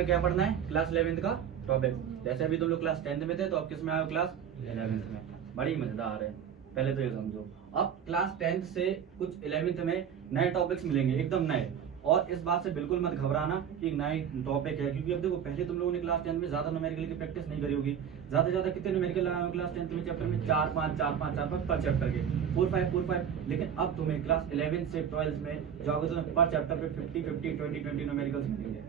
हमें क्या पढ़ना है, क्लास 11th का टॉपिक। जैसे अभी तुम लोग क्लास 10th में थे तो अब किस में आए हो, क्लास 11th में। बड़ी मजेदार है, पहले तो ये समझो। अब क्लास 10th से कुछ 11th में नए टॉपिक्स मिलेंगे, एकदम नए। और इस बात से बिल्कुल मत घबराना कि एक नई टॉपिक है, क्योंकि अब देखो पहले तुम लोगों ने क्लास 10th में ज्यादा न्यूमेरिकल की प्रैक्टिस नहीं करी होगी। ज्यादा से ज्यादा कितने न्यूमेरिकल लगाए हो क्लास 10th में चैप्टर में, 4-5 पर चैप्टर के, 4-5। लेकिन अब तुम्हें क्लास 11 से 12 में जाओगे तो पर चैप्टर पे 50-50, 20-20 न्यूमेरिकल्स मिलेंगे।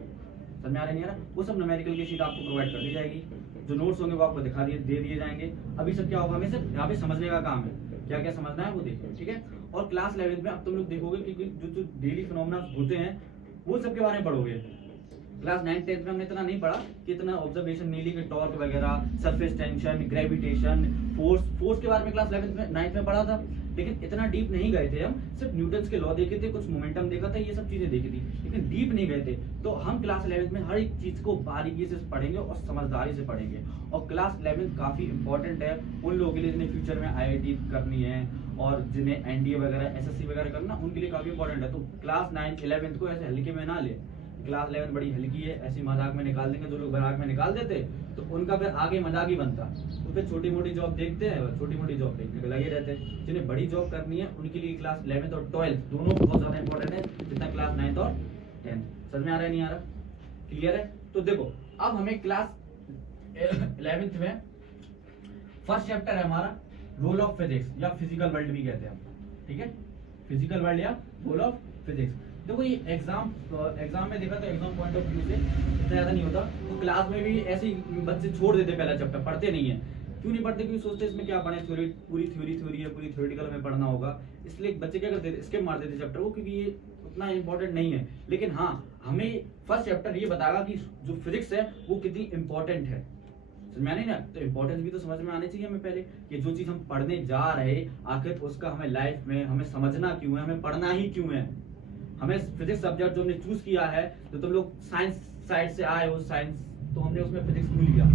समझ आ रहा नहीं आ रहा? वो सब न्यूमेरिकल की शीट आपको प्रोवाइड कर दी जाएगी, जो नोट्स होंगे वो आपको दे दिए जाएंगे। अभी सब क्या होगा, हमें सिर्फ यहाँ पे समझने का काम है, क्या क्या समझना है वो देखिए, ठीक है। और क्लास 11 में अब तुम लोग देखोगे कि जो डेली फिनोमेना होते हैं वो सब के बारे में पढ़ोगे। क्लास 9 10 में हमने इतना नहीं पढ़ा कि इतना ऑब्जर्वेशन नीली के टॉर्क वगैरह, सरफेस टेंशन, ग्रेविटेशन, फोर्स के बारे में क्लास 11 में 9th में पढ़ा था, लेकिन इतना डीप नहीं गए थे हम। सिर्फ न्यूटन्स के लॉ देखे थे, कुछ मोमेंटम देखा था, ये सब चीजें देखी थी, लेकिन डीप नहीं गए थे। तो हम क्लास 11 में हर एक चीज को बारीकी से पढ़ेंगे और समझदारी से पढ़ेंगे। और क्लास 11 काफी इंपॉर्टेंट है उन लोगों के लिए जिन्हें फ्यूचर में IIT करनी है और जिन्हें NDA वगैरह, SSC वगैरह करना, उनके लिए काफी इंपॉर्टेंट है। तो क्लास 9 11 को ऐसे हल्के में ना ले। क्लास 11 बड़ी हल्की है, ऐसी मजाक में निकाल देंगे। जो लोग मजाक में निकाल देते तो उनका फिर आगे मजाक ही बनता, तो फिर छोटी मोटी जॉब देखते हैं, छोटी मोटी जॉब देखने में लगे रहते हैं। जिन्हें बड़ी जॉब करनी है उनके लिए क्लास 11 और 12 दोनों बहुत ज्यादा इंपॉर्टेंट है, जितना क्लास 9 और 10। समझ में आ रहा है नहीं आ रहा? क्लियर है? तो देखो अब हमें क्लास 11th में फर्स्ट चैप्टर है हमारा रोल ऑफ फिजिक्स, या फिजिकल वर्ल्ड भी कहते हैं हम, ठीक है। फिजिकल वर्ल्ड या रोल ऑफ फिजिक्स। देखो ये एग्जाम में देखा तो एग्जाम पॉइंट ऑफ व्यू से इतना ज्यादा नहीं होता, तो क्लास में भी ऐसे ही बच्चे छोड़ देते, पहला चैप्टर पढ़ते नहीं है। क्यों नहीं पढ़ते? क्योंकि सोचते इसमें क्या पढ़े, पूरी थ्योरी है, पूरी थ्योरेटिकल में पढ़ना होगा, इसलिए बच्चे क्या करते थे, स्किप मार देते चैप्टर को, क्योंकि ये उतना इंपॉर्टेंट नहीं है। लेकिन हाँ, हमें फर्स्ट चैप्टर ये बताएगा कि जो फिजिक्स है वो कितनी इंपॉर्टेंट है। समझ में आ नहीं ना? तो इंपॉर्टेंस भी तो समझ में आनी चाहिए हमें पहले, कि जो चीज हम पढ़ने जा रहे आखिर उसका हमें लाइफ में हमें समझना क्यों है, हमें पढ़ना ही क्यों है। हमें फिजिक्स सब्जेक्ट जो हमने चूज किया है, तो तुम लोग साइंस साइड से आए हो, साइंस, तो हमने उसमें फिजिक्स क्यों लिया,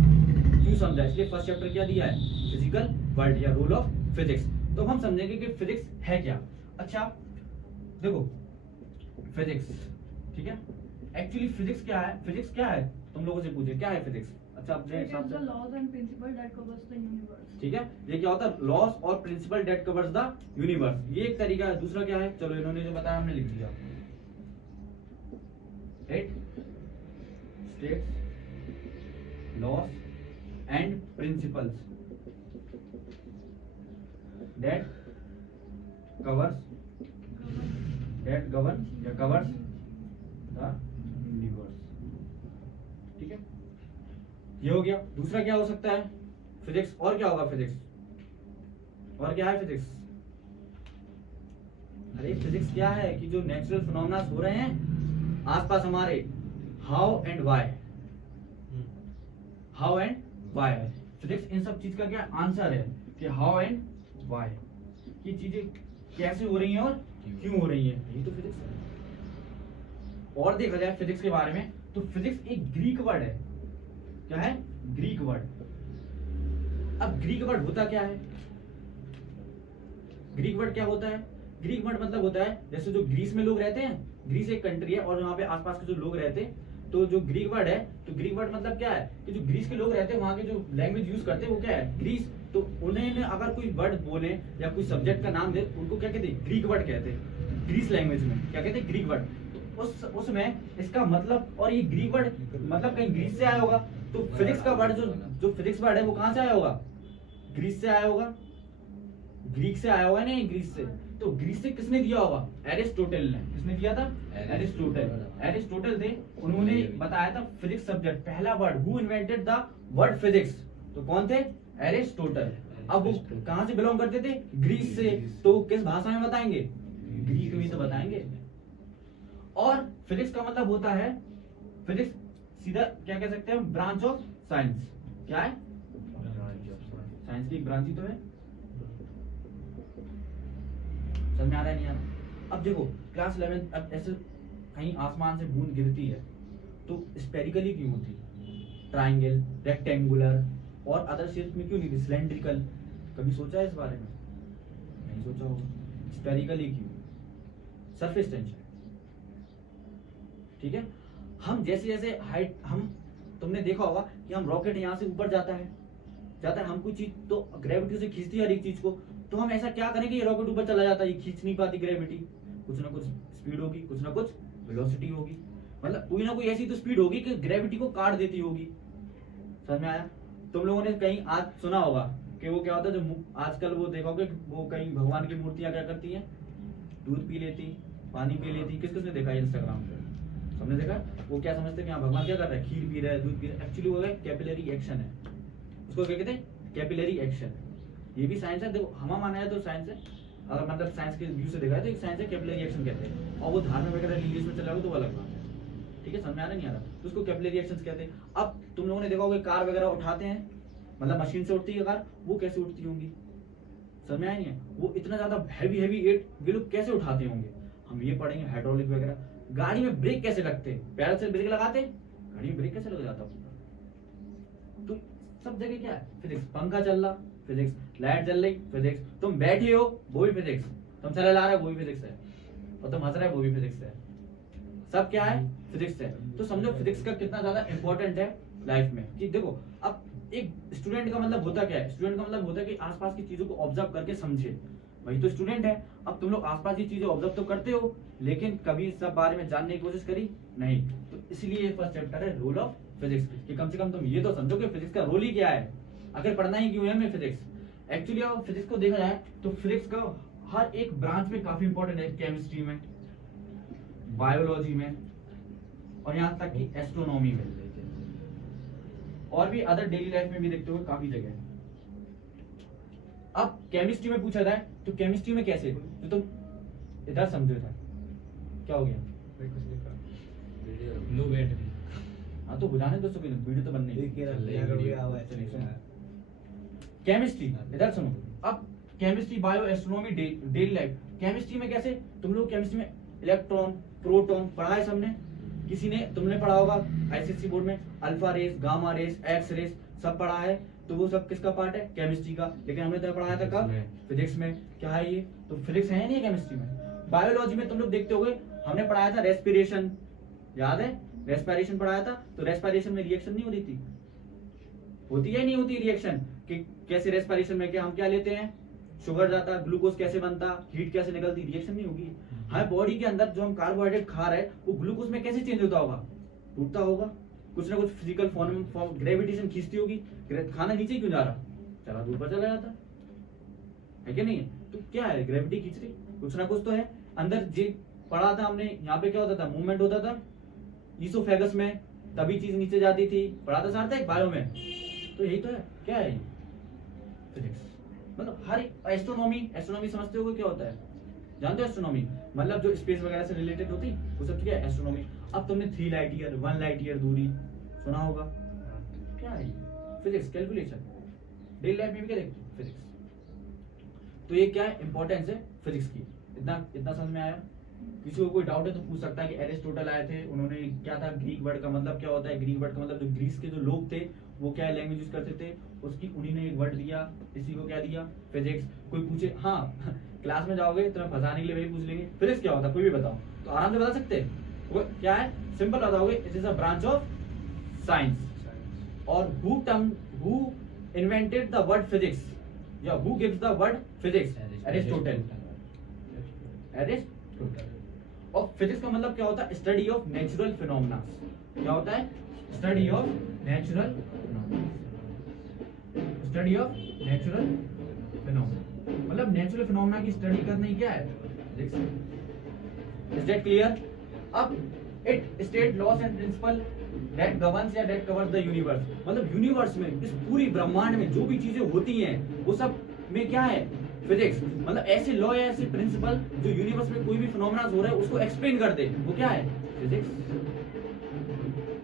क्यों समझा, इसलिए फर्स्ट चैप्टर क्या दिया है, फिजिकल वर्ल्ड या रूल ऑफ फिजिक्स। तो हम समझेंगे कि फिजिक्स है क्या। अच्छा देखो फिजिक्स, ठीक है, एक्चुअली फिजिक्स क्या है? फिजिक्स क्या है तुम लोगों से पूछे, क्या है फिजिक्स? अच्छा अपने हिसाब से, laws and principle that covers the universe, ठीक है। ये क्या होता है? लॉस और principle that covers the universe, ये एक तरीका है। दूसरा क्या है? चलो इन्होंने जो बताया हमने लिख दिया, it states loss and principles that covers या कवर्स द यूनिवर्स, ठीक है। ये हो गया। दूसरा क्या हो सकता है फिजिक्स? और क्या होगा फिजिक्स? और क्या है फिजिक्स? अरे फिजिक्स क्या है कि जो नेचुरल फिनोमेना हो रहे हैं आसपास हमारे, how and why, physics in सब चीज का क्या आंसर है, कि हाउ एंड व्हाई, ये चीजें कैसे हो रही हैं और क्यों हो रही हैं, यही तो फिजिक्स है। और देखा जाए फिजिक्स के बारे में तो फिजिक्स एक ग्रीक वर्ड है। क्या है? Greek word. अब ग्रीक वर्ड होता क्या है? ग्रीक वर्ड क्या होता है? ग्रीक वर्ड मतलब होता है जैसे जो ग्रीस में लोग रहते हैं, ग्रीस एक कंट्री है और यहाँ पे आसपास के जो लोग रहते हैं, तो जो ग्रीक वर्ड है, तो ग्रीक वर्ड मतलब क्या है कि जो ग्रीस के लोग रहते हैं वहां के जो लैंग्वेज यूज करते हैं वो क्या है, ग्रीस। तो उन्हें अगर कोई वर्ड बोले या कोई सब्जेक्ट का नाम दे, उनको क्या कहते हैं? ग्रीक वर्ड कहते हैं। ग्रीस लैंग्वेज में क्या कहते हैं? Greek word. उसमें इसका मतलब, और ये ग्रीक वर्ड मतलब कहीं ग्रीस से आया होगा, तो फिजिक्स का वर्ड जो फिजिक्स वर्ड है वो कहां से आया होगा? ग्रीस से आया होगा, ग्रीक से आया होगा, नहीं ग्रीस से। तो ग्रीस से किसने दिया होगा? एरिस्टोटल ने। किसने दिया था? एरिस्टोटल थे, उन्होंने बताया था फिजिक्स सब्जेक्ट, पहला word, who invented the word physics, तो कौन थे? एरिस्टोटल। अब वो कहां से बिलोंग करते थे? ग्रीस से। तो किस भाषा में बताएंगे? ग्रीक में तो बताएंगे। और फिजिक्स का मतलब होता है, फिजिक्स सीधा क्या कह सकते हैं? Branch of science. क्या है? साइंस की एक ब्रांच ही तो है। समझ में आ रहा है नहीं आ रहा? अब देखो क्लास 11 अब ऐसे कहीं आसमान से बूंद गिरती है तो स्पेरिकली क्यों होती है? ट्राइंगल, रेक्टेंगुलर और अदर शेप में क्यों नहीं? सिलेंड्रिकल। कभी सोचा है इस बारे में? नहीं सोचा होगा। स्पेरिकली क्यों? सरफेस टेंशन, ठीक है। हम जैसे जैसे हाइट हम तुमने देखा होगा कि हम रॉकेट यहाँ से ऊपर जाता है हम कोई चीज तो ग्रेविटी से खींचती है हर एक चीज को, तो हम ऐसा क्या करेंगे ये रॉकेट ऊपर चला जाता है, ये खींच नहीं पाती ग्रेविटी, कुछ ना कुछ स्पीड होगी, कुछ ना कुछ वेलोसिटी होगी, मतलब कोई ना कोई ऐसी तो स्पीड होगी कि ग्रेविटी को काट देती होगी। समझ में आया? तुम लोगों ने कहीं आज सुना होगा कि वो क्या होता है, जो आजकल वो देखा होगा वो कहीं भगवान की मूर्तियां क्या करती हैं, दूध पी लेती, पानी पी लेती। किस किसने देखा है इंस्टाग्राम पे? सबने देखा। वो क्या समझते हैं कि हाँ भगवान क्या कर रहा है, खीर पी रहा है, दूध पी रहा है। एक्चुअली वो है कैपिलरी एक्शन है, उसको क्या कहते हैं, कैपिलरी एक्शन। ये भी साइंस है, देखो हम माना है तो साइंस है, अगर मतलब साइंस के व्यू से देखा है तो एक साइंस है, कैपिलरी एक्शन कहते हैं। और वो धार्मिक वगैरह रिलीजियस में चला हो तो वो अलग बात है, ठीक है, समझ में आ रहा नहीं आ रहा, तो उसको कैपिलरी एक्शंस कहते हैं। अब तुम लोगों ने देखा होगा कार वगैरह उठाते हैं, मतलब मशीन से उठती है कार, वो कैसे उठती होंगी, समझ में आया नहीं है? वो इतना ज्यादा हैवी हैवी वेट वे लोग कैसे उठाते होंगे, हम ये पढ़ेंगे हाइड्रोलिक वगैरह। गाड़ी में ब्रेक कैसे लगते हैं, पैर से ब्रेक लगाते हैं, गाड़ी में ब्रेक कैसे लग जाता है? तो सब जगह क्या है, फिजिक्स। पंखा चल रहा फिजिक्स, लाइट जल रही फिजिक्स, तुम बैठे हो वो भी फिजिक्स, तुम चला ला रहे हो वो भी फिजिक्स है, और तुम हंस रहे हो वो भी फिजिक्स है, सब क्या है, फिजिक्स है। तो समझो फिजिक्स का कितना ज्यादा इंपॉर्टेंट है लाइफ में। कि देखो अब एक स्टूडेंट का मतलब होता क्या है, स्टूडेंट का मतलब होता है कि आसपास की चीजों को ऑब्जर्व करके समझे, वही तो स्टूडेंट है। अब तुम लोग आसपास की चीजें ऑब्जर्व तो करते हो, लेकिन कभी सब बारे में जानने की कोशिश करी नहीं, तो इसलिए ये फर्स्ट चैप्टर है रोल ऑफ फिजिक्स, कि कम से कम तुम ये तो समझो कि फिजिक्स का रोल ही क्या है, आखिर पढ़ना ही क्यों है हमें फिजिक्स। एक्चुअली अगर फिजिक्स को देखा जाए तो फिजिक्स का हर एक ब्रांच में काफी इंपॉर्टेंट है, केमिस्ट्री में, बायोलॉजी में, और यहाँ तक कि एस्ट्रोनॉमी में, और भी अदर डेली लाइफ में भी देखते हो काफी जगह है। अब केमिस्ट्री में पूछा जाए तो केमिस्ट्री में कैसे, तो तुम इधर समझो, इधर क्या हो गया, हाँ तो बुझाने दो, वीडियो तो बनने केमिस्ट्री इधर सुनो। अब chemistry, bio, astronomy, daily life. Chemistry में कैसे, तुम लोग केमिस्ट्री में इलेक्ट्रॉन, प्रोटॉन पढ़ा है सबने, किसी ने तुमने पढ़ा होगा आईसीएसई बोर्ड में, alpha rays, gamma rays, X rays सब पढ़ा है, तो वो सब किसका पार्ट है, केमिस्ट्री का। लेकिन हमने तो पढ़ाया था कब, फिजिक्स में। क्या है ये, तो फिजिक्स है नहीं केमिस्ट्री में। बायोलॉजी में तुम लोग देखते होगे हमने पढ़ाया था रेस्पिरेशन, याद है, रेस्पिरेशन पढ़ाया था। तो रेस्पिरेशन में रिएक्शन नहीं होती थी, होती है नहीं होती रिएक्शन, कि कैसे रेस्पिरेशन में क्या हम क्या लेते हैं, शुगर जाता, ग्लूकोज कैसे बनता, हीट कैसे निकलती, रिएक्शन नहीं होगी। हमारे बॉडी के अंदर जो हम कार्बोहाइड्रेट खा रहे हैं वो ग्लूकोज में कैसे चेंज होता होगा, टूटता होगा, कुछ ना कुछ फिजिकल फॉर्म ग्रेविटेशन खींचती होगी, खाना नीचे क्यों जा रहा, चला दूर पर चला जाता है कि नहीं है? तो क्या है, ग्रेविटी खींच रही, कुछ ना कुछ तो है अंदर। जी पढ़ा था हमने, यहाँ पे क्या होता था, मूवमेंट होता था ईसोफेगस में, तभी चीज नीचे जाती थी, पढ़ा था सार्थक बायो में। तो यही तो है, क्या है फिजिक्स, मतलब हर एस्ट्रोनॉमी समझते हो क्या होता है, जानते हो एस्ट्रोनॉमी, मतलब जो स्पेस वगैरह से रिलेटेड होती वो सब क्या है, एस्ट्रोनॉमी। अब तुमने 3 लाइट ईयर 1 लाइट ईयर दूरी सुना होगा, क्या है फिजिक्स, कैलकुलेशन। डेली लाइफ में भी क्या देखते हो, फिजिक्स। तो ये क्या है, इंपॉर्टेंस है फिजिक्स की। इतना समझ में आया? किसी को कोई डाउट है तो पूछ सकता है कि एरिस्टोटल आए थे, उन्होंने क्या था, ग्रीक वर्ड का मतलब क्या होता है, ग्रीक वर्ड का मतलब जो ग्रीस के जो लोग थे वो क्या लैंग्वेज यूज करते थे, उसकी उन्हीं ने एक वर्ड दिया, इसी को क्या दिया, फिजिक्स। कोई पूछे, हाँ क्लास में जाओगे तो मैं फंसाने के लिए वही पूछ लेंगे फिजिक्स क्या होता है, कोई भी बताओ, तो आराम से बता सकते हैं वो क्या है, सिंपल बताओगे, it is a branch of science. और who invented the word physics, या who gives the word physics, Aristotle. और फिजिक्स का मतलब क्या होता है, स्टडी ऑफ नेचुरल फिनोमेना। क्या होता है, स्टडी ऑफ नेचुरल फिनोमेना, मतलब नेचुरल फिनोमेना की स्टडी करना ही क्या है, फिजिक्स। Is that clear? अब it state laws and principle that governs या दैट कवर्स द यूनिवर्स, मतलब यूनिवर्स में, इस पूरी ब्रह्मांड में जो भी चीजें होती हैं वो सब में क्या है, फिजिक्स। मतलब ऐसे लॉ या ऐसे प्रिंसिपल जो यूनिवर्स में कोई भी फिनोमेना हो रहा है उसको एक्सप्लेन कर दे, वो क्या है, फिजिक्स।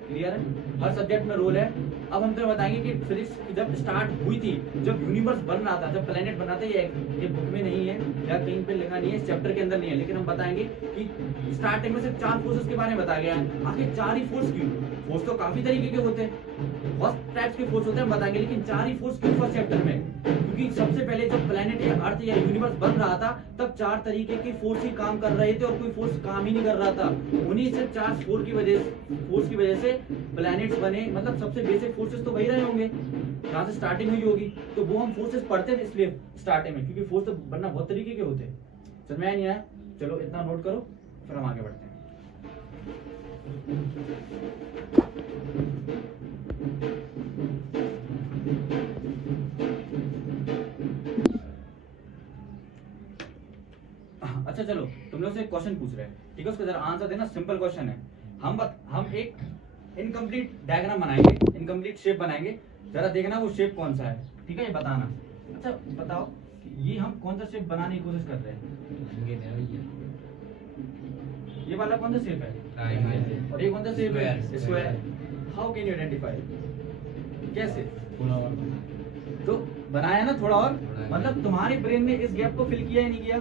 क्लियर है? हर सब्जेक्ट में रोल है, अब हम तो बताएंगे कि फिजिक्स जब स्टार्ट हुई थी, जब यूनिवर्स बन रहा था, जब प्लेनेट बन रहा था, ये बुक में नहीं है या कहीं पे लिखा नहीं है, इस चैप्टर के अंदर नहीं है, लेकिन हम बताएंगे कि स्टार्टिंग में सिर्फ 4 फोर्सेस के बारे में बताया गया है। आखिर 4 ही फोर्स क्यों? फोर्स तो काफी तरीके के होते हैं, बहुत टाइप्स के फोर्स होते हैं, हम बताएंगे, लेकिन 4 ही फोर्स क्यों फर्स्ट चैप्टर में? क्योंकि सबसे पहले जब प्लेनेट या अर्थ या यूनिवर्स बन रहा था, तब 4 तरीके के फोर्स ही काम कर रहे थे और कोई फोर्स काम ही नहीं कर रहा था। उन्हीं से 4 फोर्स की वजह से प्लैनेट्स बने। मतलब सबसे बेसिक फोर्सेस तो वही रहे होंगे जहाँ से स्टार्टिंग हुई होगी, तो वो हम फोर्सेस पढ़ते थे इसलिए स्टार्टिंग में, क्योंकि फोर्स तो बनना बहुत तरीके के होते हैं। समझ में नहीं आया? चलो इतना नोट करो, फिर हम आगे बढ़ते हैं। अच्छा चलो, तुम लोग से एक क्वेश्चन पूछ रहे हैं, ठीक है? उसका जरा आंसर देना, सिंपल क्वेश्चन है। हम एक इनकम्प्लीट डायग्राम बनाएंगे, इनकम्प्लीट शेप बनाएंगे, जरा देखना वो शेप कौन सा है, ठीक है? ये बताना। अच्छा बताओ कि ये हम कौन सा शेप बनाने की कोशिश कर रहे हैं? ये वाला कौन सा शेप है? और ये कौन सा शेप है? Square. How can you identify? कैसे? तो बनाया ना थोड़ा और, मतलब तुम्हारे ब्रेन ने इस गैप को फिल किया या नहीं किया?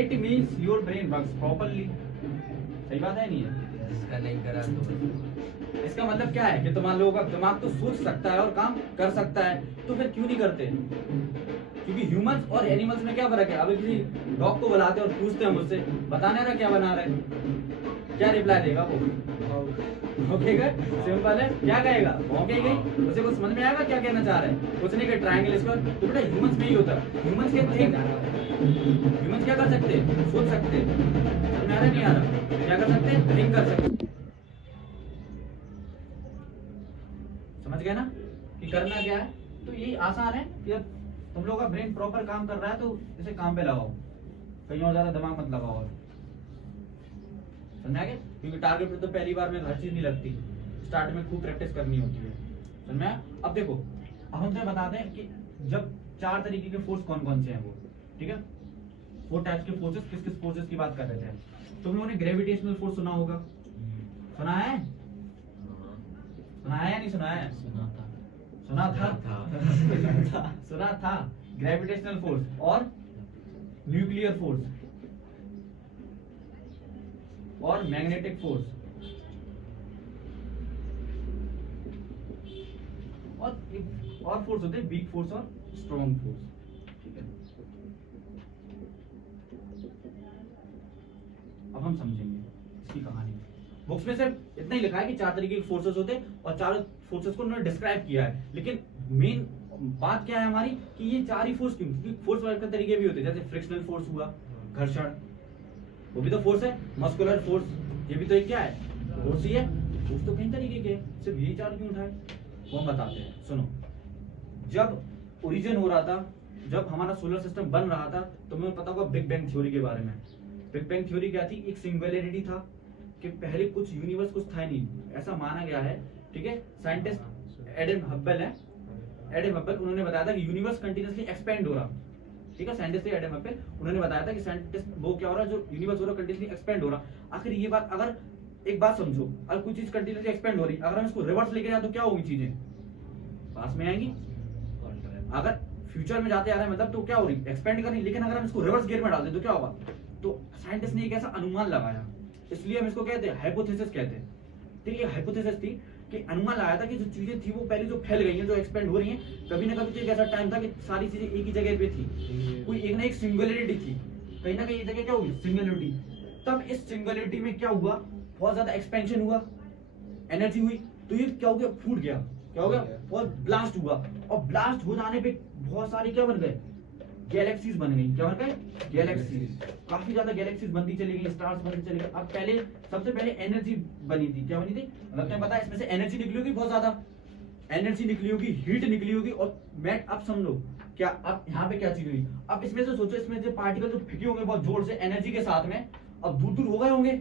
It means your brain works properly. सही बात है नहीं है? इसका नहीं करा तो इसका मतलब क्या है कि तुम्हारे लोगों का दिमाग तो सोच सकता है और काम कर सकता है, तो फिर क्यों नहीं करते? क्योंकि ह्यूमंस और एनिमल्स में क्या फर्क है? अभी किसी डॉग को बुलाते हैं और पूछते हैं मुझसे, बताने रहा क्या बना रहे हैं, क्या रिप्लाई देगा वो? भौंकेगा। सिंपल है, क्या कहेगा? भौंकेगी। उसे कुछ समझ में आएगा क्या कहना चाह रहे हैं? कुछ नहीं, कि ट्रायंगल स्क्वायर। तो बेटा ह्यूमंस में ही होता है। ह्यूमंस के थिंक, ह्यूमंस क्या कर सकते हैं? सोच सकते हैं। समझ में आ रहा है नहीं आ रहा? क्या कर सकते हैं? थिंक कर सकते हैं। समझ गए ना कि करना क्या है? तो यही आसान है कि जब तुम लोग का ब्रेन प्रॉपर काम कर रहा है तो इसे काम पे लगाओ, कहीं और ज्यादा दिमाग मत लगाओ। समझ गए? क्योंकि टारगेट पे तो पहली बार में हर चीज नहीं लगती, स्टार्ट में खूब प्रैक्टिस करनी होती है। समझ में आया? अब देखो, अब हम तुम्हें बताते हैं कि जब 4 तरीके के फोर्स कौन कौन से हैं वो, ठीक है? 4 टाइप्स के फोर्सेस, किस किस फोर्सेस की बात कर रहे थे? तुम लोगों ने ग्रेविटेशनल फोर्स सुना होगा, सुना है? सुना है या नहीं सुना है? सुना था ग्रेविटेशनल फोर्स और न्यूक्लियर फोर्स और मैग्नेटिक फोर्स और फोर्स होते हैं वीक फोर्स और स्ट्रॉन्ग फोर्स, ठीक है? अब हम समझेंगे इसकी कहानी। बुक्स में सिर्फ इतना ही लिखा है कि 4 तरीके के फोर्सेस होते हैं और 4 फोर्सेस को उन्होंने डिस्क्राइब किया है, लेकिन मेन बात क्या है हमारी कि ये 4 ही फोर्स क्यों? क्योंकि फोर्स वर्क के तरीके भी होते हैं, जैसे फ्रिक्शनल फोर्स हुआ, घर्षण, वो भी तो फोर्स है। मस्कुलर फोर्स, ये भी तो एक क्या है? फोर्स ही है। फोर्स तो कई तरीके के हैं, सिर्फ यही 4 क्यों उठाए? वो हम बताते हैं, सुनो। जब ओरिजिन हो रहा था, जब हमारा सोलर सिस्टम बन रहा था, तो तुम्हें पता होगा बिग बैंग थ्योरी के बारे में। बिग बैंग थ्योरी क्या थी? एक सिंगुलैरिटी था कि पहले कुछ यूनिवर्स कुछ था ही नहीं, ऐसा माना गया है, ठीक है? साइंटिस्ट एडम हब्बल उन्होंने बताया था कि यूनिवर्स कंटिन्यूअसली एक्सपेंड हो रहा, ठीक है? साइंटिस्ट एडम हब्बल उन्होंने बताया था कि साइंटिस्ट वो क्या हो रहा है, जो यूनिवर्स हो रहा है कंटिन्यूअसली एक्सपेंड हो रहा। आखिर ये बात, अगर एक बात समझो, अगर कोई चीज कंटिन्यूअसली एक्सपेंड हो रही, अगर हम इसको रिवर्स लेके जाए तो क्या होगी? चीजें पास में आएंगी। अगर फ्यूचर में जाते आ रहे हैं मतलब, तो क्या हो रही? एक्सपेंड कर रही। लेकिन अगर हम इसको रिवर्स गियर में डाल दें तो क्या होगा? तो साइंटिस्ट ने एक ऐसा अनुमान लगाया, इसलिए हम इसको कहते हैं हाइपोथेसिस कहते हैं, ठीक है? हाइपोथेसिस थी कि अनुमान लगाया था कि जो चीजें थी वो पहले जो फैल गई हैं, जो एक्सपेंड हो रही हैं, कभी ना कभी तो एक ऐसा टाइम था कि सारी चीजें एक ही जगह पे थी, कोई एक ना एक सिंगुलैरिटी थी, कहीं ना कहीं ये जगह क्या होगी? सिंगुलैरिटी। तब इस सिंगुलैरिटी में क्या हुआ? बहुत ज्यादा एक्सपेंशन हुआ, एनर्जी हुई, तो ये क्या हो गया? फूट गया। क्या हो गया? बहुत ब्लास्ट हुआ, और ब्लास्ट हो जाने पे बहुत सारी क्या बन गए? गैलेक्सीज बन गई। क्या बन गए? गैलेक्सीज। काफी ज्यादा गैलेक्सीज बनती चली गई, स्टार्स बनते चले गए। अब पहले सबसे पहले एनर्जी बनी थी, क्या बनी थी? मतलब तुम्हें पता है इसमें से एनर्जी निकली होगी, बहुत ज्यादा एनर्जी निकली होगी, हीट निकली होगी। और मैं अब समझ लो क्या, अब यहाँ पे क्या चीज हुई? अब इसमें से सोचो, इसमें से पार्टिकल जो फेंके होंगे बहुत जोर से एनर्जी के साथ में, अब दूर दूर हो गए होंगे,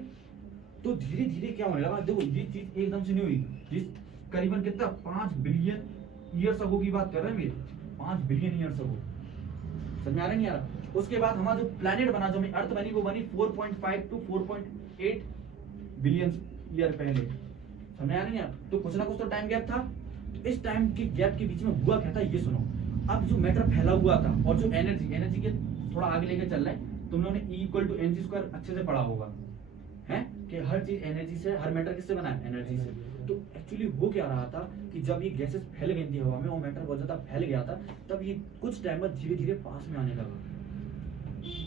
तो धीरे धीरे क्या होने लगा? देखो ये चीज एकदम से नहीं हुई, जिस करीबन कितना 5 बिलियन ईयर्स अगो की बात कर रहे हैं मेरे, 5 बिलियन ईयर्स अगो। समझ में आ रहा नहीं आ रहा? उसके बाद हमारा जो प्लैनेट बना, जो अर्थ बनी, वो बनी 4.5 to 4.8 बिलियन ईयर पहले। समझ में आ रहा नहीं आ रहा? तो कुछ ना कुछ तो टाइम गैप था। इस टाइम के गैप के बीच में हुआ क्या था ये सुनो। अब जो मैटर फैला हुआ था और जो एनर्जी के थोड़ा आगे लेके चल रहा है, तुम लोगों ने E equal to mc square अच्छे से पढ़ा होगा, है कि हर चीज एनर्जी से, हर मैटर किससे बना है, एनर्जी से। तो एक्चुअली हो क्या रहा था कि जब ये गैसेस फैल गई थी हवा में और मैटर बहुत ज्यादा फैल गया था, तब ये कुछ टाइम बाद धीरे धीरे पास में आने लगा,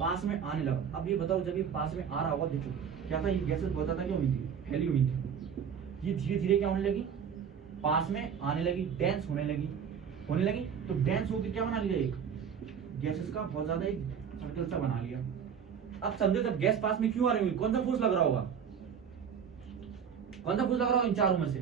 पास में आने लगा। अब ये बताओ जब ये पास में आ रहा होगा, देखो क्या था, ये गैसेस बहुत ज्यादा क्यों हुई थी, फैली हुई थी, ये धीरे धीरे क्या होने लगी, पास में आने लगी, डेंस होने लगी, तो डेंस होकर क्या बना लिया, एक गैसेस का बहुत ज्यादा एक सर्कल सा बना लिया। अब समझो जब गैस पास में क्यों आ रही होगी, कौन सा फोर्स लग रहा होगा, कौन सा फोर्स लग रहा होगा इन चारों में से,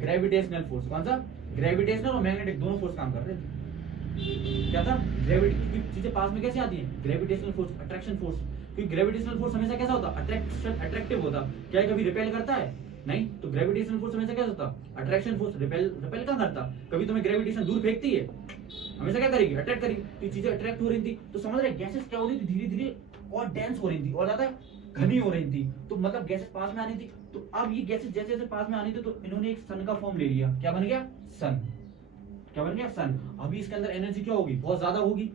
ग्रेविटेशनल फोर्स। कौन सा, ग्रेविटेशनल और मैग्नेटिक दोनों फोर्स काम कर रहे थे। क्या था, ग्रेविटी की चीजें पास में कैसे आती हैं, ग्रेविटेशनल फोर्स, अट्रैक्शन फोर्स। क्योंकि ग्रेविटेशनल फोर्स हमेशा कैसा होता, अट्रैक्टिव होता, क्या कभी रिपेल करता है, नहीं। तो ग्रेविटेशनल फोर्स हमेशा क्या होता, अट्रैक्शन फोर्स। रिपेल कहां करता, कभी तुम्हें ग्रेविटेशन दूर फेंकती है, हमेशा क्या करेगी, अट्रैक्ट करेगी। तो चीजें अट्रैक्ट हो रही थी, तो समझ रहे गैसेस क्या हो रही थी, धीरे धीरे और डेंस हो रही थी और ज्यादा घनी हो रही थी। तो मतलब गैसेस पास में आनी थी। तो अब ये गैसेस जैसे जैसे पास में आनी थी, तो इन्होंने एक सन का फॉर्म ले लिया। क्या बन गया, सन। क्या बन गया, सन। अभी इसके अंदर एनर्जी क्या होगी, बहुत ज्यादा होगी,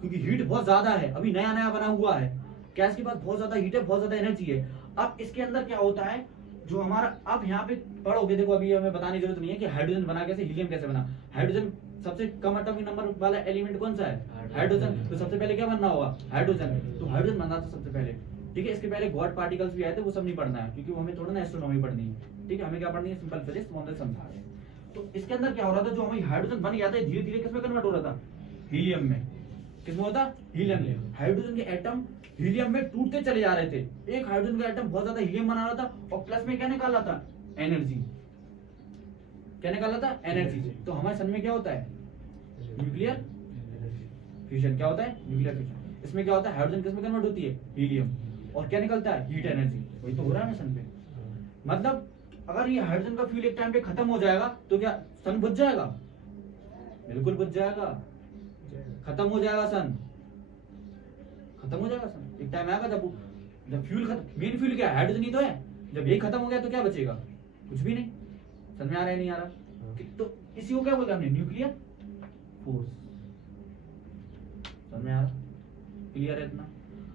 क्योंकि हीट बहुत ज्यादा है, अभी नया नया बना हुआ है, गैस के पास बहुत ज्यादा हीट है, बहुत ज्यादा एनर्जी है। अब इसके अंदर क्या होता है, जो हमारा, अब यहाँ पे पढ़ोगे, देखो अभी हमें बताने की जरूरत नहीं है कि हाइड्रोजन बना कैसे, हीलियम कैसे बना। हाइड्रोजन सबसे कम एटॉमिक नंबर वाला एलिमेंट कौन सा है, हाइड्रोजन। तो सबसे पहले क्या बनना होगा, हाइड्रोजन। तो हाइड्रोजन बनना था सबसे पहले, ठीक है। इसके पहले गॉड पार्टिकल्स भी आए थे, वो सब नहीं पढ़ना है, क्योंकि वो हमें थोड़ा ना एस्ट्रोनॉमी पढ़नी है, ठीक है। हमें क्या पढ़नी है, सिंपल फिजिक्स, वो हमने समझा रहे हैं। तो इसके अंदर क्या हो रहा था, जो हमें हाइड्रोजन बन गया था, धीरे धीरे किसमें कन्वर्ट हो रहा था, हीलियम में। किसमें होता, हीलियम में। हाइड्रोजन के एटम हीलियम में टूटते चले जा रहे थे। एक हाइड्रोजन का एटम बहुत ज्यादा हीलियम बना रहा था और प्लस में क्या निकाल रहा था, एनर्जी। क्या निकाल रहा था, एनर्जी। तो हमारे सन में क्या होता है, न्यूक्लियर फ्यूजन। क्या होता है, न्यूक्लियर फ्यूजन। इसमें क्या होता है, हाइड्रोजन किसमें कन्वर्ट होती है, हीलियम, और क्या निकलता है, हीट एनर्जी। वही तो हो रहा है ना सन पे। मतलब अगर ये हाइड्रोजन का फ्यूल एक टाइम पे खत्म हो जाएगा, तो क्या सन बुझ जाएगा, बिल्कुल बुझ जाएगा, खत्म हो जाएगा सन, खत्म हो जाएगा सन। एक टाइम आएगा जब फ्यूल खत्म, मेन फ्यूल क्या है, हाइड्रोजन ही तो है। जब यही खत्म हो गया तो क्या बचेगा, कुछ भी नहीं। समझ में आ रहा है, नहीं आ रहा। तो इसी को क्या बोलते हैं हमने, न्यूक्लियर फोर्स। समझ में आ रहा, क्लियर है इतना।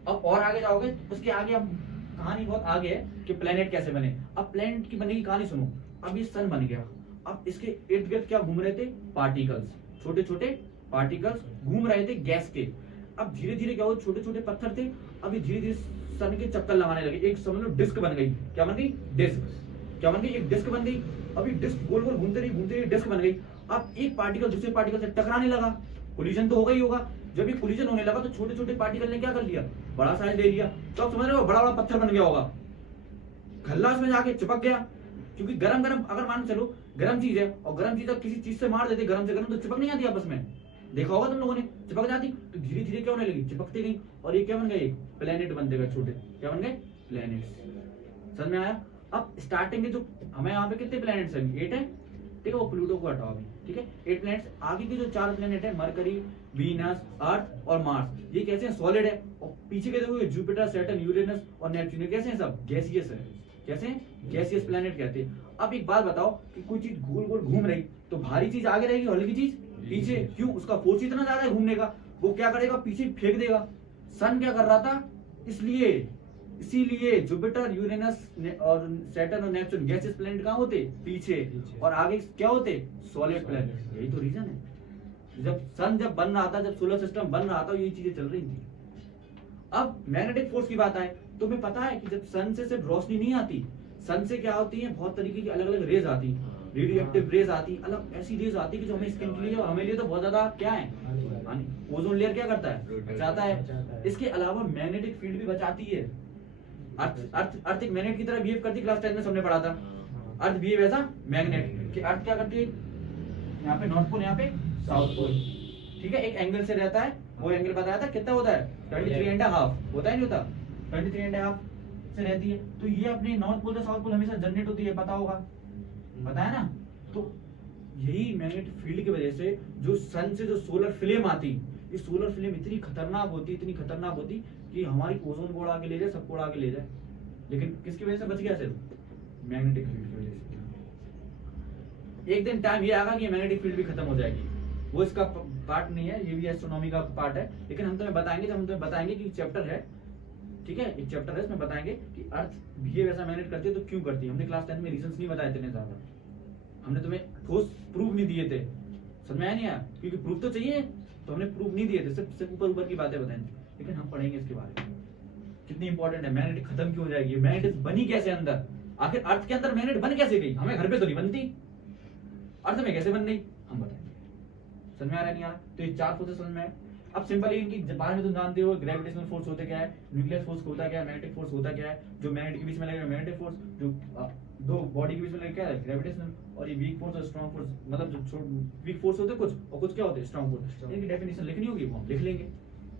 अब और आगे जाओगे, उसके आगे अब कहानी बहुत आगे है कि प्लेनेट कैसे बने। अब प्लेनेट की बनने की कहानी सुनो। अब ये सन बन गया, अब इसके इर्द गिर्द क्या घूम रहे थे, पार्टिकल्स, छोटे छोटे पार्टिकल्स घूम रहे थे गैस के। अब धीरे धीरे क्या हो, छोटे छोटे पत्थर थे, अभी धीरे धीरे सन के चक्कर लगाने लगे। एक समझ लो डिस्क बन गई। क्या बन गई, डिस्क। क्या बन गई, एक डिस्क बन गई। अभी डिस्क गोल गोल घूमते रही डिस्क बन गई। अब एक पार्टिकल दूसरे पार्टिकल से टकराने लगा, कोलिजन तो होगा ही होगा। जब ये कोलिजन होने लगा तो छोटे छोटे पार्टिकल ने क्या कर लिया, बड़ा साइज ले लिया। तो आप समझ रहे हो, बड़ा बड़ा पत्थर बन गया होगा, खल्लास में जाके चिपक गया। क्योंकि गरम गरम, अगर मान चलो गरम चीज है और गरम चीज किसी चीज से मार देते गरम से गरम, तो चिपक नहीं आती आपस में, देखा होगा तुम लोगों ने, चिपक जाती। तो धीरे धीरे क्या होने लगी, चिपकती गई, और ये क्या बन गए, प्लेनेट बनते गए छोटे। क्या बन गए, प्लेनेट्स। समझ में आया। अब स्टार्टिंग में जो हमें यहाँ पे कितने प्लेनेट्स हैं, 8 है, ठीक है। वो प्लूटो को हटाओ अभी, ठीक है। 8 प्लेनेट्स। आगे के जो 4 प्लेनेट है, मरकरी, वीनस, अर्थ और मार्स, ये कैसे हैं, सॉलिड है। और पीछे के देखो, जुपिटर, सैटर्न, यूरेनस और नेपच्यून कैसे हैं, सब गैसियस है। कैसे हैं, गैसियस प्लेनेट कहते हैं। अब एक बात बताओ कि कोई चीज गोल गोल घूम रही, तो भारी चीज आगे रहेगी, हल्की चीज पीछे। क्यों, उसका फोर्स इतना ज्यादा है घूमने का, वो क्या करेगा, पीछे फेंक देगा। सन क्या कर रहा था, इसीलिए जुपिटर, यूरेनस और सैटर्न और नेपच्यून गैसियस प्लैनेट कहाँ होते, पीछे, और आगे क्या होते, सॉलिड प्लैनेट। यही तो रीजन है। जब सन बन रहा था, जब सोलर सिस्टम बन रहा था, यही चीजें चल रही थी। अब मैग्नेटिक फोर्स की बात आए, तो तुम्हें पता है कि जब सन से सिर्फ रोशनी नहीं आती, सन से क्या होती है, बहुत तरीके की अलग अलग रेज आती, रेडियो एक्टिव रेज आती, अलग ऐसी रेज आती कि जो हमें स्किन के लिए, हमें लिए तो बहुत ज्यादा क्या है, ओजोन लेयर क्या करता है, बचाता है। इसके अलावा मैग्नेटिक फील्ड भी बचाती है। अर्थ एक मैग्नेट की तरह बिहेव करती, क्लास 10 में सबने पढ़ा था। अर्थ बिहेव एज अ मैग्नेट, कि अर्थ क्या करती है, यहाँ पे नॉर्थ पोल, यहाँ पे साउथ पोल, ठीक है। एक एंगल से रहता है, वो एंगल बताया था कितना होता है, 33.5 होता है, नहीं होता, 33.5 से रहती है। तो ये अपने नॉर्थ पोल से साउथ पोल हमेशा जनरेट होती है, पता होगा, पता है ना। तो यही मैग्नेटिक फील्ड की वजह से जो सन से जो सोलर फ्लेम आती, ये सोलर फ्लेम इतनी खतरनाक होती, इतनी खतरनाक होती कि हमारी ओजोन को उड़ा के ले जाए, सबको उड़ा के ले जाए। लेकिन किसकी वजह से बच गया, सिर्फ मैग्नेटिक फील्ड की वजह से। एक दिन टाइम ये आएगा कि मैग्नेटिक फील्ड भी खत्म हो जाएगी, वो इसका पार्ट नहीं है, ये भी एस्ट्रोनॉमी का पार्ट है, लेकिन हम तुम्हें बताएंगे, जब हम तुम्हें बताएंगे कि चैप्टर है, ठीक है, एक चैप्टर है, इसमें बताएंगे कि अर्थ बिहेव ऐसा मैग्नेट करती है तो क्यों करती है। हमने क्लास 10 में रीजंस नहीं बताए इतने ज्यादा, हमने तुम्हें ठोस प्रूफ नहीं दिए थे, समझ में आया नहीं आया, क्योंकि प्रूफ तो चाहिए, तो हमने प्रूफ नहीं दिए थे, सिर्फ ऊपर ऊपर की बातें बताई थी, लेकिन हम पढ़ेंगे इसके बारे में कितनी इंपॉर्टेंट है, मैग्नेटिक खत्म क्यों हो जाएगी, मैग्नेटिक बनी कैसे अंदर, आखिर अर्थ के अंदर मैग्नेट बन कैसे गई, हमें घर पे तो नहीं बनती, अर्थ में कैसे बन गई हम बताएंगे। समझ में आ रहा नहीं आ रहा, तो ये 4 फोर्सेस समझ में आए। अब सिंपल इनकी बारे में तुम जानते हो, ग्रेविटेशनल फोर्स होता क्या है, न्यूक्लियर फोर्स होता क्या है, मैग्नेटिक फोर्स होता क्या है, जो मैग्नेट के बीच में लगेगा मैग्नेटिक फोर्स, जो दो बॉडी के बीच में लगेगा क्या है ग्रेविटेशनल, और ये वीक फोर्स और स्ट्रांग फोर्स, मतलब जो वीक फोर्स होते हैं कुछ और कुछ क्या होते हैं स्ट्रांग फोर्स, इनकी डेफिनेशन लिखनी होगी, वो हम लिख लेंगे।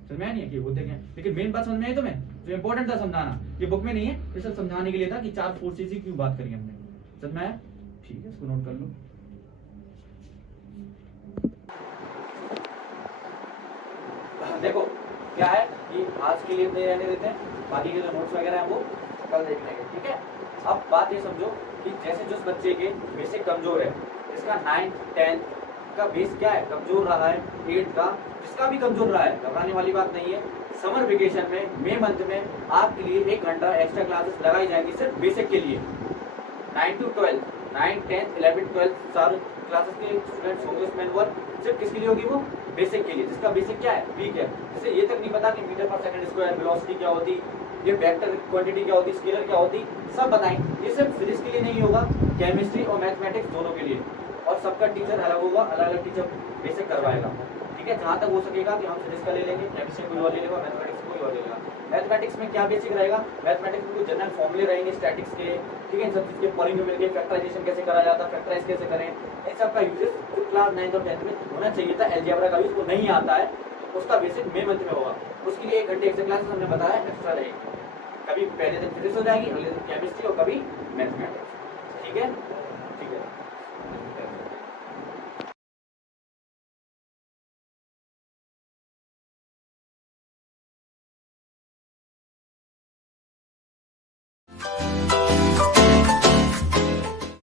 समझ में आया नहीं है कि होते क्या है, लेकिन मेन बात समझ में आई तुम्हें, जो इंपॉर्टेंट था समझाना, ये बुक में नहीं है, ये सब समझाने के लिए था कि 4 फोर्सेस की क्यों बात करी हमने। समझ में आया, ठीक है, इसको नोट कर लो। देखो क्या है कि आज के लिए रहने देते हैं, बाकी के जो नोट्स वगैरह हैं वो कल देख लेंगे, ठीक है। अब बात ये समझो कि जैसे जिस बच्चे के बेसिक कमजोर है, जिसका 9th 10th का बेस क्या है कमजोर रहा है, 8th का जिसका भी कमजोर रहा है, घबराने वाली बात नहीं है। समर वेकेशन में मई मंथ में आपके लिए 1 घंटा एक्स्ट्रा क्लासेस लगाई जाएंगी सिर्फ बेसिक के लिए। 9 to 12, 9, 10, 11, 12 सारे क्लासेस के स्टूडेंट्स होंगे उसमें इन्वॉल्व, सिर्फ किसके लिए होगी वो बेसिक के लिए, जिसका बेसिक क्या है वीक है, जैसे ये तक नहीं पता कि मीटर पर सेकंड स्क्वायर, वेलोसिटी क्या होती, ये वेक्टर क्वांटिटी क्या होती, स्केलर क्या होती, सब बताएंगे। ये सिर्फ फिजिक्स के लिए नहीं होगा, केमिस्ट्री और मैथमेटिक्स दोनों के लिए, और सबका टीचर अलग होगा, अलग अलग टीचर बेसिक करवाएगा, ठीक है। जहाँ तक हो सकेगा कि हम फिजिक्स का ले लेंगे, केमिस्ट्री कोई और ले लेगा, मैथमेटिक्स कोई और ले लेगा। मैथमेटिक्स में क्या बेसिक रहेगा, मैथमेटिक्स में कुछ जनरल फॉर्मूले रहेंगे स्टैटिक्स के, ठीक है, इन सब चीज के पॉलिनोमियल के फैक्टराइजेशन कैसे करा जाता है, फैक्टराइज कैसे करें, इन सब का यूजेस जो क्लास 9th और 10th में होना चाहिए था। अलजेब्रा का यूज को नहीं आता है, उसका बेसिक मई मंथ में होगा, उसके लिए 1 घंटे एक्स्ट्रा क्लासेस हमने बताया एक्स्ट्रा रहेगी, कभी पहले दिन फिजिक्स हो जाएगी, अगले दिन केमिस्ट्री और कभी मैथमेटिक्स, ठीक है, ठीक है।